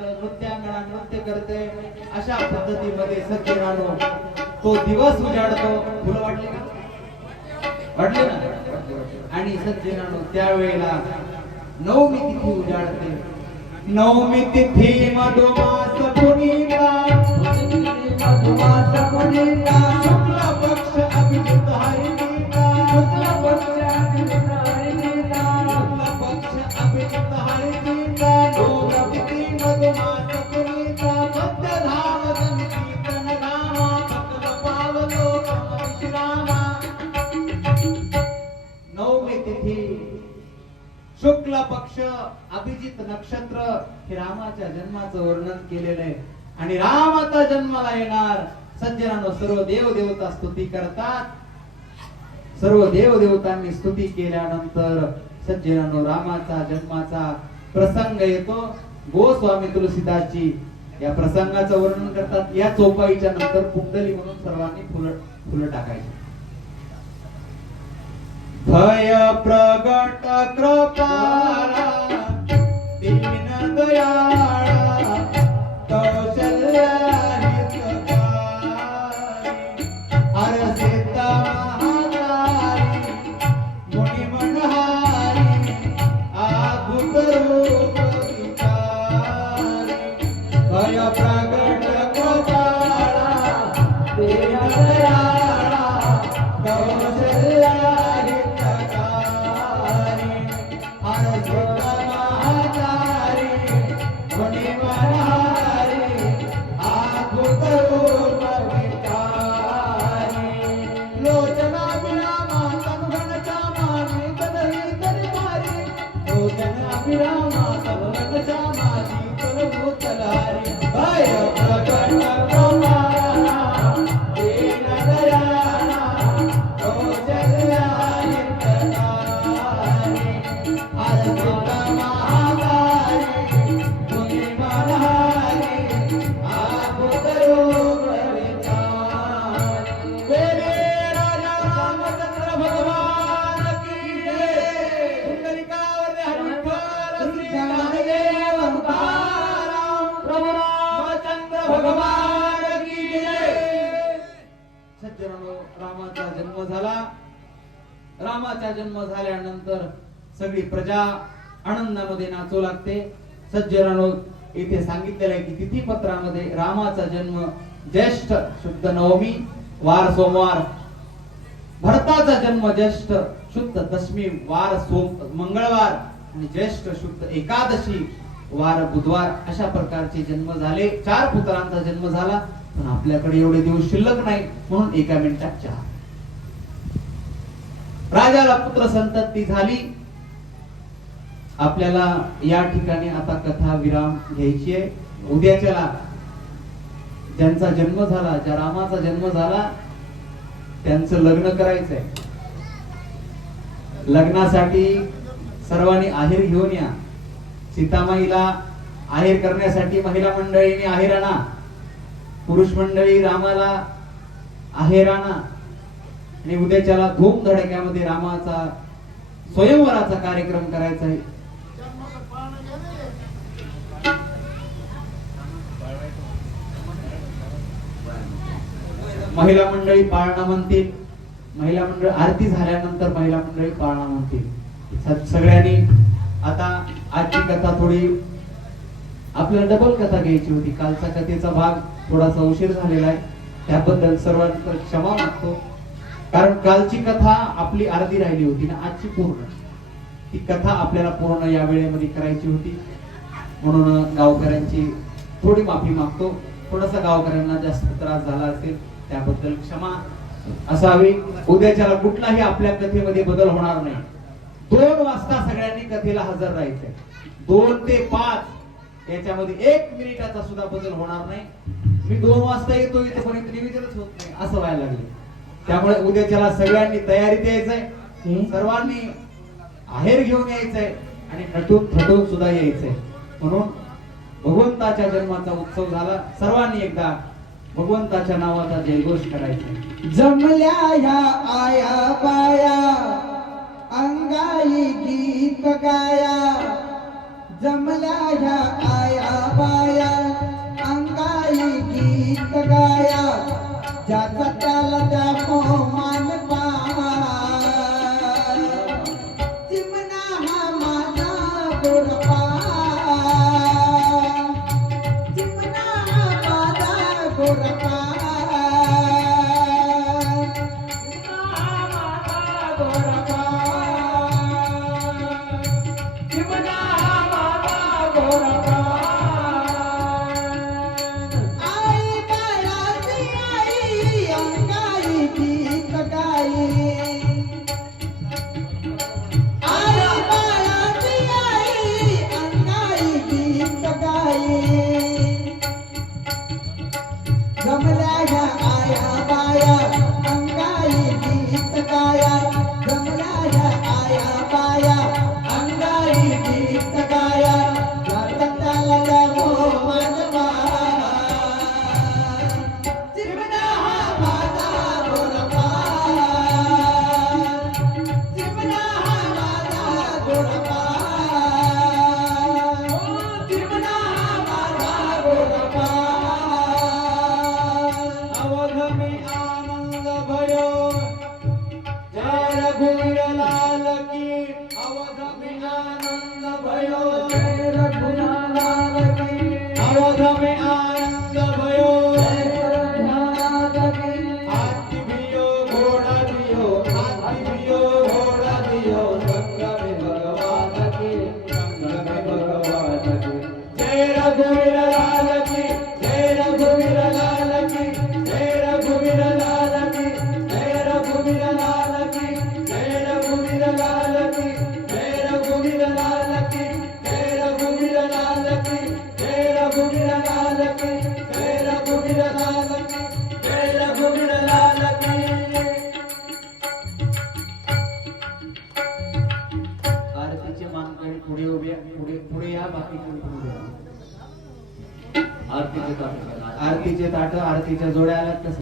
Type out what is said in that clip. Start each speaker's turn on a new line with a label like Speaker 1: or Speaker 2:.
Speaker 1: नृत्यांगणा नृत्य करते. अशा पद्धतीमध्ये सज्जनानो तो दिवस उजाडतो. वाटले का? वाटले ना? आणि सज्जनानो त्यावेळेला नवमी तिथी उजाडते. नवमी तिथी मधुमास पुनीता
Speaker 2: मधुमास पुनीता
Speaker 1: शुक्ल पक्ष अभिजित
Speaker 2: शुक्ल पक्ष अभिजित
Speaker 1: नक्षत्र हे रामाच्या जन्माचं वर्णन केलेलं आहे. आणि राम आता जन्माला येणार. सज्जनानो सर्व देव देवता स्तुती करतात. सर्व देव देवतांनी स्तुती केल्यानंतर सज्जनानो रामाचा जन्माचा प्रसंग येतो. गोस्वामी तुलसीदासजी या प्रसंगाचं वर्णन करतात. या चौपाईच्या नंतर कुंडली म्हणून सर्वांनी फुलं फुलं टाकायची. भय प्रगट कृपारा दीन दयाळा कौशल्या हरसित महादारी मुनी मनहारी आभूत रूप भय प्रगट कृपारा दीन दयाळा कौशल्या लोचना विरामा तनुगणच्या मानी तदही तरी मारी लोचना विरामा तनुगणच्या मानी तनु तलारी भय प्रकट रामाचा जन्म झाला. रामाचा जन्म झाल्यानंतर सगळी प्रजा आनंदामध्ये नाचू लागते. सज्जनानो इथे सांगितलेलं आहे की तिथीपत्रामध्ये रामाचा जन्म ज्येष्ठ शुद्ध नवमी वार सोमवार. भरताचा जन्म ज्येष्ठ शुद्ध दशमी वार सोम मंगळवार आणि ज्येष्ठ शुद्ध एकादशी वार बुधवार. अशा प्रकारचे जन्म झाले. चार पुत्रांचा जन्म झाला. पण आपल्याकडे एवढे दिवस शिल्लक नाही म्हणून एका मिनिटात चहा. राजाला पुत्र संतती झाली. आपल्याला या ठिकाणी आता कथा विराम घ्यायची आहे. उद्याच्याला ज्यांचा जन्म झाला ज्या रामाचा जन्म झाला त्यांचं लग्न करायचंय. लग्नासाठी सर्वांनी आहेर घेऊन या. सीतामाईला आहेर करण्यासाठी महिला मंडळीने आहेर आणा. पुरुष मंडळी रामाला आहे राणा. आणि उद्याच्याला धूम धडक्यामध्ये रामाचा स्वयंवराचा कार्यक्रम करायचा आहे. महिला मंडळी पाळणा म्हणतील. महिला मंडळ आरती झाल्यानंतर महिला मंडळी पाळणा म्हणतील. सगळ्यांनी आता आजची कथा थोडी आपल्याला डबल कथा घ्यायची होती. कालचा कथेचा भाग थोडासा उशीर झालेला आहे. त्याबद्दल सर्वांत क्षमा मागतो. कारण कालची कथा आपली अर्धी राहिली होती ना आजची पूर्ण. ती कथा आपल्याला पूर्ण या वेळेमध्ये करायची होती. म्हणून गावकऱ्यांची थोडी माफी मागतो. थोडासा गावकऱ्यांना जास्त त्रास झाला असेल त्याबद्दल क्षमा असावी. उद्याच्याला कुठलाही आपल्या कथेमध्ये बदल होणार नाही. दोन वाजता सगळ्यांनी कथेला हजर राहायचंय. दोन ते पाच याच्यामध्ये एक मिनिटाचा सुद्धा बदल होणार नाही. मी दोन वाजता येतो इथेपर्यंत निवेदनच होत नाही असं व्हायला लागलं. त्यामुळे उद्याच्याला सगळ्यांनी तयारीत यायचंय. सर्वांनी आहेर घेऊन यायचंय आणि खटून खटून सुद्धा यायचंय. म्हणून भगवंताच्या जन्माचा उत्सव झाला. सर्वांनी एकदा भगवंताच्या नावाचा जयघोष करायचा.
Speaker 2: जमल्या ह्या आया पाया अंगाई गीत गाया. जमल्या ह्या आया पाया चित्तकाया ज्याचा
Speaker 1: Hallelujah. nombre. आरतीचे ताट आरतीच्या जोड्या आल्यात तसं.